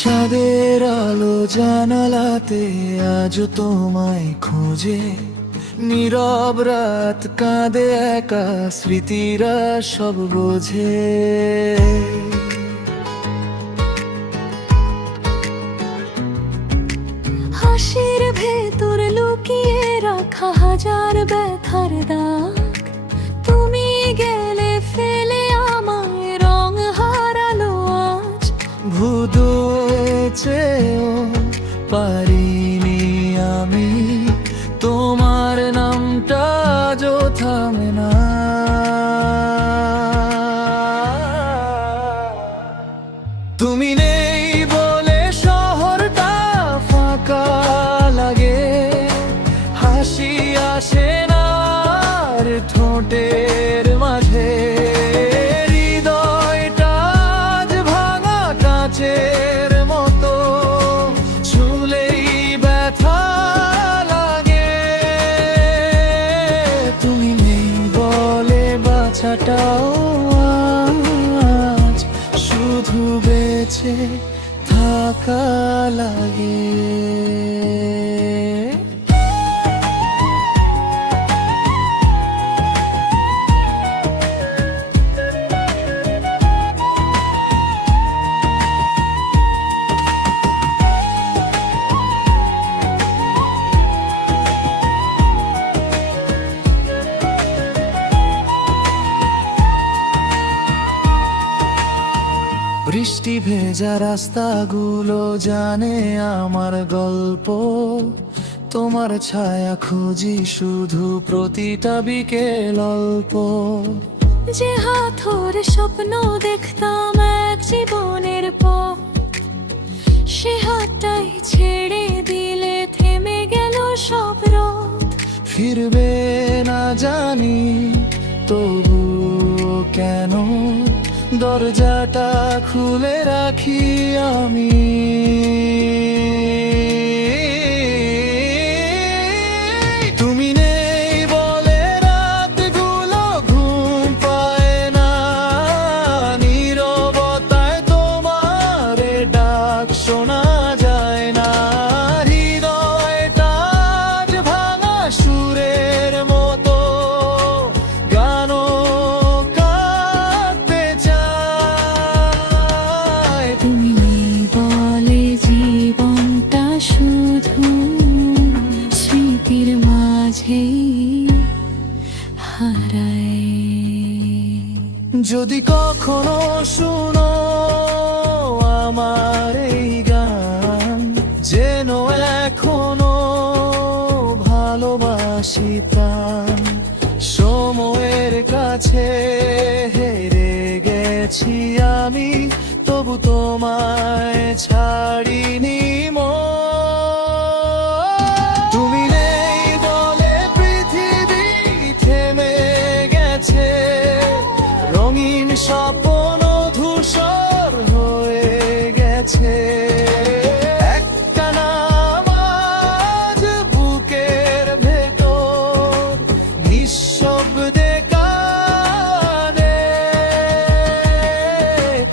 চাঁদের আলো জানালাতে আজ তোমায় খোঁজে, নীরব রাত কাঁদে একা, স্মৃতিরা সব বোঝে। হাসির ভেতর লুকিয়ে রাখা হাজার ব্যথার দাগ, তুমি গেলে ফেলে আমায় রং হারালো আজ। ভুলেও পারিনি আমি তোমার নামটা আজও থামে না। তুমি নেই বলে শহরটা ফাঁকা লাগে, হাসি আসে না আর ঠোঁটের মাঝে। হৃদয়টা আজ ভাঙা কাঁচের মতো, ছুলেই ব্যথা লাগে। তুমি নেই বলে বাঁচাটাও আজ শুধু বেঁচে থাকা লাগে। বৃষ্টি ভেজা রাস্তাগুলো জানে আমার গল্প, তোমার ছায়া খুঁজি শুধু প্রতিটা বিকেল অল্প। যে হাত ধরে স্বপ্ন দেখতাম এক জীবনের পর, সে হাতটাই ছেড়ে দিলে থেমে গেল সব রোদ। ফিরবে না জানি তবুও কেন দরজাটা খুলে রাখি আমি। তুমি নেই বলে রাতগুলো ঘুম পায় না, নীরবতায় তোমার ডাক শোনা যায় না। হৃদয়টা আজ ভাঙা সুরের মতো, গানও কাঁদতে চায়। তুমি বলে জীবনটা শুধু স্মৃতির মাঝেই হারায়। যদি কখনো শুনো আমার এই গান, যেন এখনো ভালোবাসি প্রাণ। সময়ের কাছে হেরে গেছি আমি, তবু তোমায় ছাড়িনি তুমি নেই বলে পৃথিবী থেমে গেছে, রঙিন স্বপ্ন ধূসর হয়ে গেছে। একটা নাম আজ বুকের ভেতর নিঃশব্দে কাঁদে।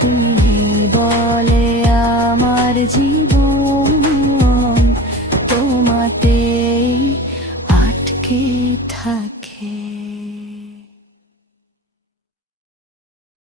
তুমি বলে আমার জীবন তোমাতেই আটকে থাকে।